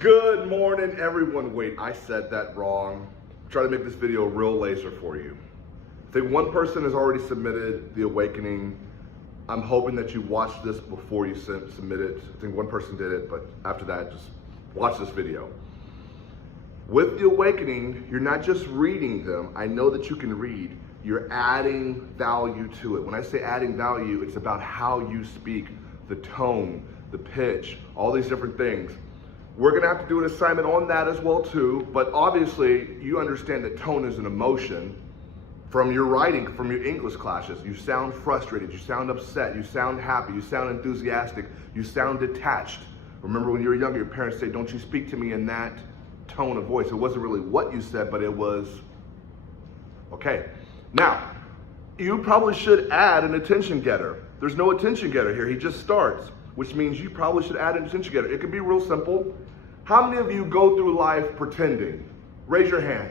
Good morning, everyone. Wait, I said that wrong. Try to make this video real laser for you. I think one person has already submitted The Awakening. I'm hoping that you watch this before you submit it. I think one person did it, but after that, just watch this video. With The Awakening, you're not just reading them. I know that you can read. You're adding value to it. When I say adding value, it's about how you speak, the tone, the pitch, all these different things. We're gonna have to do an assignment on that as well too, but obviously you understand that tone is an emotion from your writing, from your English classes. You sound frustrated, you sound upset, you sound happy, you sound enthusiastic, you sound detached. Remember when you were younger, your parents say, don't you speak to me in that tone of voice. It wasn't really what you said, but it was, okay. Now, you probably should add an attention getter. There's no attention getter here, he just starts, which means you probably should add an attention getter. It can be real simple. How many of you go through life pretending? Raise your hand.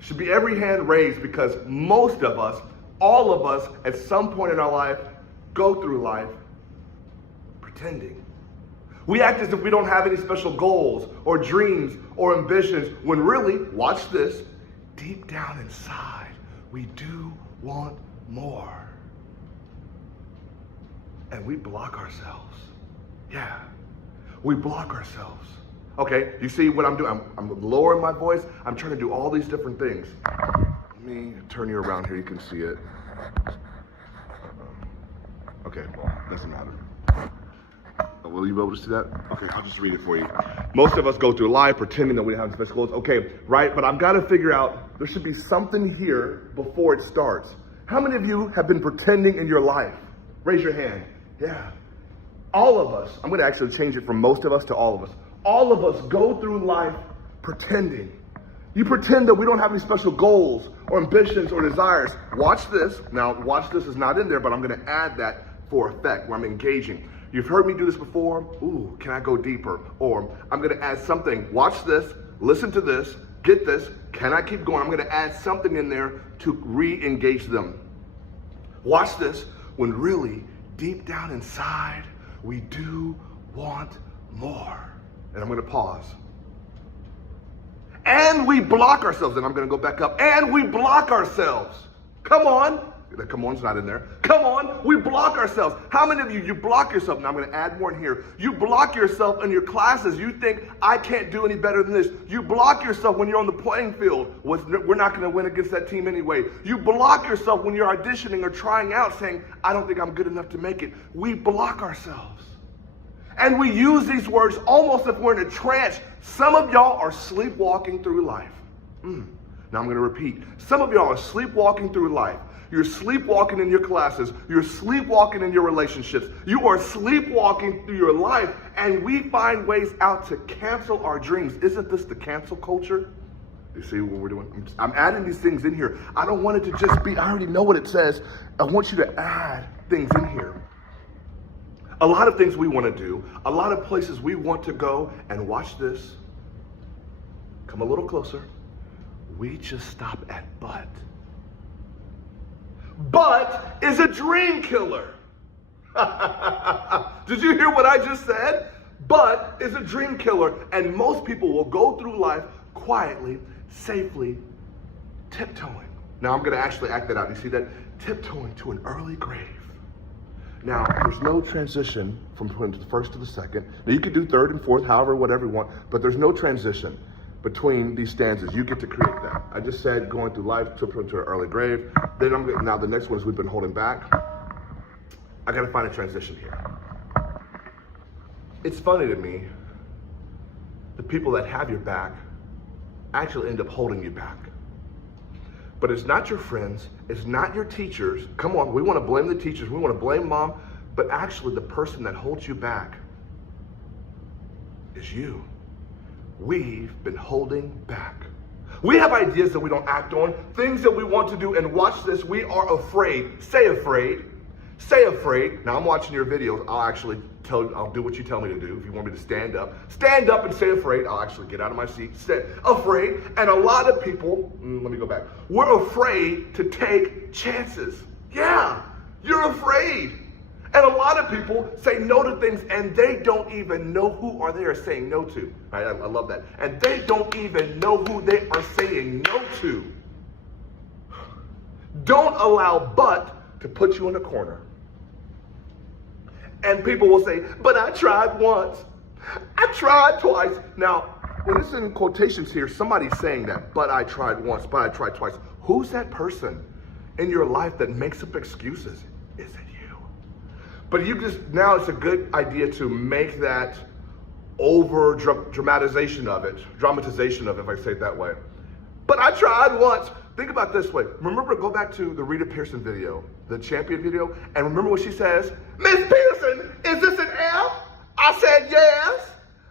Should be every hand raised because most of us, all of us, at some point in our life, go through life pretending. We act as if we don't have any special goals or dreams or ambitions when really, watch this, deep down inside, we do want more. And we block ourselves. Yeah, we block ourselves. Okay, you see what I'm doing? I'm lowering my voice. I'm trying to do all these different things. Let me turn you around here, you can see it. Okay, well, doesn't matter. Will you be able to see that? Okay, I'll just read it for you. Most of us go through life pretending that we have special goals. Okay, right, but I've got to figure out, there should be something here before it starts. How many of you have been pretending in your life? Raise your hand. Yeah. All of us, I'm going to actually change it from most of us to all of us. All of us go through life pretending. You pretend that we don't have any special goals or ambitions or desires. Watch this. Now, watch this is not in there, but I'm going to add that for effect where I'm engaging. You've heard me do this before. Ooh, can I go deeper? Or I'm going to add something. Watch this. Listen to this. Get this. Can I keep going? I'm going to add something in there to re-engage them. Watch this. When really, deep down inside, we do want more. And I'm going to pause. And we block ourselves. And I'm going to go back up. And we block ourselves. Come on. The come on's not in there. Come on. We block ourselves. How many of you block yourself? Now I'm going to add more in here. You block yourself in your classes. You think, I can't do any better than this. You block yourself when you're on the playing field. We're not going to win against that team anyway. You block yourself when you're auditioning or trying out saying, I don't think I'm good enough to make it. We block ourselves. And we use these words almost if we're in a trance. Some of y'all are sleepwalking through life. Now I'm going to repeat. Some of y'all are sleepwalking through life. You're sleepwalking in your classes. You're sleepwalking in your relationships. You are sleepwalking through your life, and we find ways out to cancel our dreams. Isn't this the cancel culture? You see what we're doing? I'm adding these things in here. I don't want it to just be, I already know what it says. I want you to add things in here. A lot of things we want to do, a lot of places we want to go, and watch this. Come a little closer. We just stop at but. But is a dream killer. Did you hear what I just said? But is a dream killer. And most people will go through life quietly, safely, tiptoeing. Now I'm going to actually act that out. You see that? Tiptoeing to an early grave. Now, there's no transition from the first to the second. Now, you could do third and fourth, however, whatever you want, but there's no transition between these stanzas. You get to create that. I just said going through life, tiptoeing to an early grave. Then now the next one is we've been holding back. I got to find a transition here. It's funny to me, the people that have your back actually end up holding you back. But it's not your friends, it's not your teachers. Come on, we want to blame the teachers, we want to blame mom, but actually the person that holds you back is you. We've been holding back. We have ideas that we don't act on, things that we want to do, and watch this, we are afraid. Say afraid. Say afraid. Now I'm watching your videos, I'll do what you tell me to do. If you want me to stand up and say afraid. I'll actually get out of my seat, say afraid. And a lot of people, let me go back. We're afraid to take chances. Yeah, you're afraid. And a lot of people say no to things and they don't even know who they are saying no to. Right? I love that. And they don't even know who they are saying no to. Don't allow but to put you in a corner. And people will say, but I tried once. I tried twice. Now, when it's in quotations here, somebody's saying that, but I tried once, but I tried twice. Who's that person in your life that makes up excuses? Is it you? But now it's a good idea to make that dramatization of it, if I say it that way. But I tried once. Think about it this way. Remember, go back to the Rita Pearson video, the champion video, and remember what she says? Miss Pearson, is this an F? I said, yes.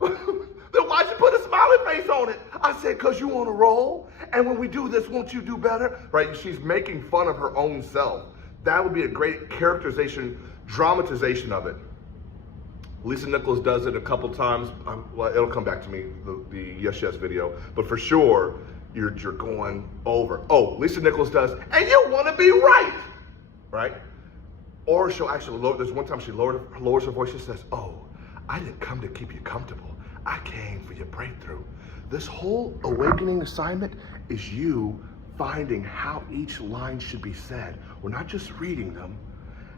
Then why'd you put a smiley face on it? I said, because you on a roll. And when we do this, won't you do better? Right? She's making fun of her own self. That would be a great characterization, dramatization of it. Lisa Nichols does it a couple times. Well, it'll come back to me, the Yes Yes video. But for sure, you're going over. Oh, Lisa Nichols does, and you want to be right, right? Or she'll actually lower, there's one time she lowers her voice, she says, oh, I didn't come to keep you comfortable. I came for your breakthrough. This whole awakening assignment is you finding how each line should be said. We're not just reading them.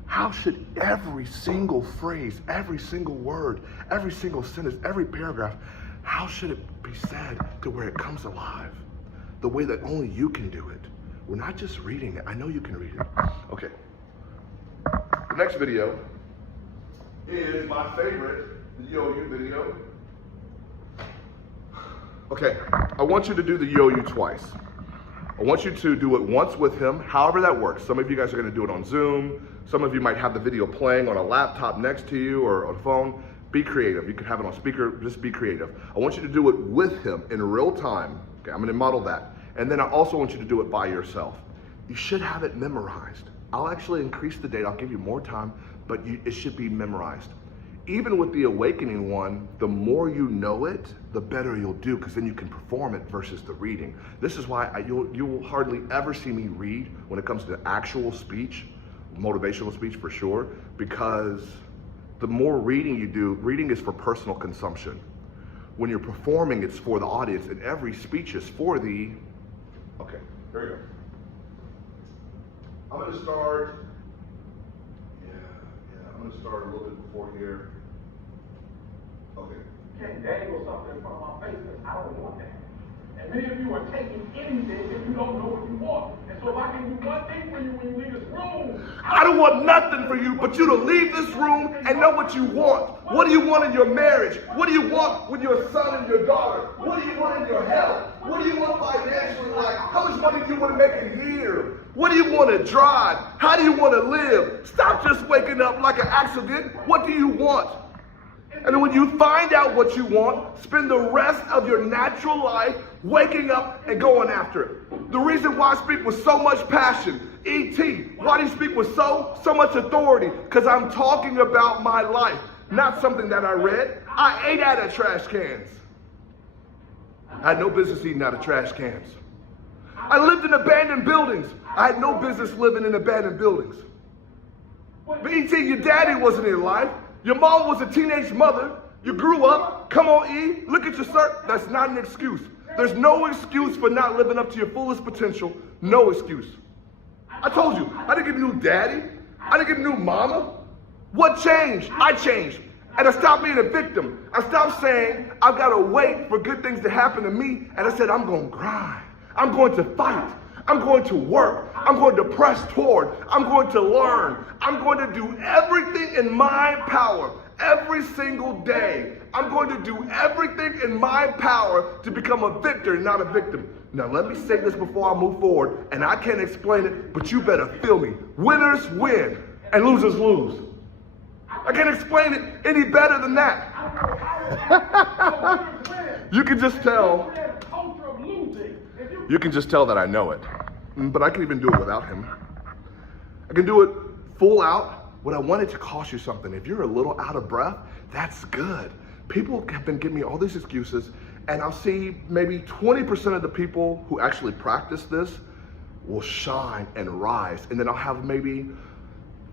How should every single phrase, every single word, every single sentence, every paragraph, how should it be said to where it comes alive? The way that only you can do it. We're not just reading it. I know you can read it. Okay. The next video is my favorite, the Yo-You video. Okay, I want you to do the Yo-You twice. I want you to do it once with him, however that works. Some of you guys are gonna do it on Zoom. Some of you might have the video playing on a laptop next to you or on a phone. Be creative. You can have it on speaker, just be creative. I want you to do it with him in real time. Okay, I'm gonna model that. And then I also want you to do it by yourself. You should have it memorized. I'll actually increase the date, I'll give you more time, but it should be memorized. Even with the awakening one, the more you know it, the better you'll do, because then you can perform it versus the reading. This is why you will hardly ever see me read when it comes to actual speech, motivational speech for sure, because the more reading you do, reading is for personal consumption. When you're performing, it's for the audience, and every speech is for the, okay, here we go. I'm gonna start, I'm gonna start a little bit before here. Okay. Can't dangle something in front of my face because I don't want that. And many of you are taking anything if you don't know what you want. And so if I can do one thing for you when you leave this room, I don't want nothing for you but you to leave this room and know what you want. What do you want in your marriage? What do you want with your son and your daughter? What do you want in your health? What do you want financially? Like, how much money do you want to make a year? What do you want to drive? How do you want to live? Stop just waking up like an accident. What do you want? And then when you find out what you want, spend the rest of your natural life waking up and going after it. The reason why I speak with so much passion, E.T., why do you speak with so much authority? Because I'm talking about my life, not something that I read. I ate out of trash cans. I had no business eating out of trash cans. I lived in abandoned buildings. I had no business living in abandoned buildings. But E.T., your daddy wasn't in life. Your mom was a teenage mother. You grew up. Come on, E. Look at your cert. That's not an excuse. There's no excuse for not living up to your fullest potential. No excuse. I told you, I didn't give you new daddy. I didn't give you new mama. What changed? I changed. And I stopped being a victim. I stopped saying, I've got to wait for good things to happen to me. And I said, I'm going to grind. I'm going to fight. I'm going to work. I'm going to press toward. I'm going to learn. I'm going to do everything in my power every single day. I'm going to do everything in my power to become a victor, not a victim. Now, let me say this before I move forward, and I can't explain it, but you better feel me. Winners win, and losers lose. I can't explain it any better than that. You can just tell. You can just tell that I know it. But I can even do it without him. I can do it full out. What I wanted to cost you something. If you're a little out of breath, that's good. People have been giving me all these excuses, and I'll see maybe 20% of the people who actually practice this will shine and rise. And then I'll have maybe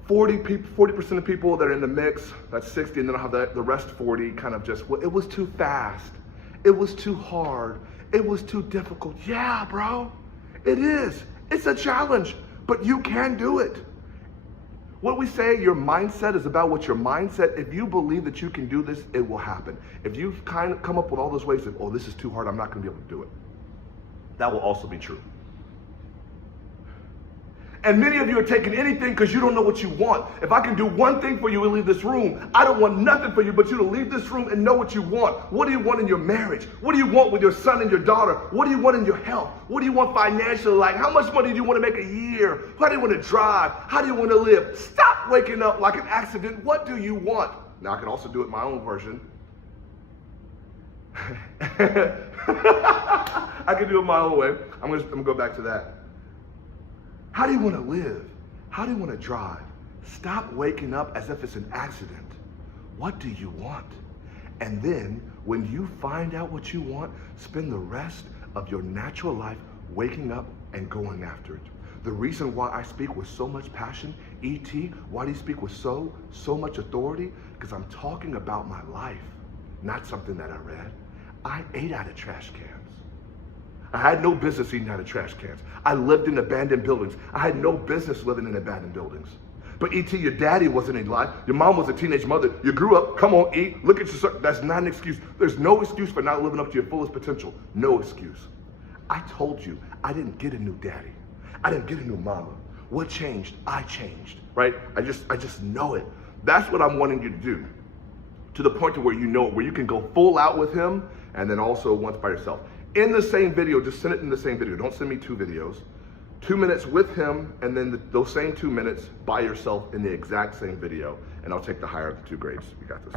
40% of people that are in the mix, that's 60, and then I'll have the rest 40 kind of just, well, it was too fast. It was too hard. It was too difficult. Yeah, bro, it is. It's a challenge, but you can do it. What we say, your mindset is about what your mindset, if you believe that you can do this, it will happen. If you've kind of come up with all those ways of, oh, this is too hard, I'm not gonna be able to do it. That will also be true. And many of you are taking anything because you don't know what you want. If I can do one thing for you and leave this room, I don't want nothing for you but you to leave this room and know what you want. What do you want in your marriage? What do you want with your son and your daughter? What do you want in your health? What do you want financially? Like, how much money do you want to make a year? How do you want to drive? How do you want to live? Stop waking up like an accident. What do you want? Now, I can also do it my own version. I can do it my own way. I'm gonna go back to that. How do you want to live? How do you want to drive? Stop waking up as if it's an accident. What do you want? And then when you find out what you want, spend the rest of your natural life waking up and going after it. The reason why I speak with so much passion, E.T., why do you speak with so much authority? Because I'm talking about my life, not something that I read. I ate out of trash cans. I had no business eating out of trash cans. I lived in abandoned buildings. I had no business living in abandoned buildings. But E.T., your daddy wasn't in life. Your mom was a teenage mother. You grew up, come on, eat, look at your, that's not an excuse. There's no excuse for not living up to your fullest potential. No excuse. I told you, I didn't get a new daddy. I didn't get a new mama. What changed? I changed, right? I just know it. That's what I'm wanting you to do. To the point to where you know it, where you can go full out with him and then also once by yourself. In the same video, just send it in the same video. Don't send me 2 videos. 2 minutes with him, and then those same 2 minutes by yourself in the exact same video, and I'll take the higher of the 2 grades. You got this.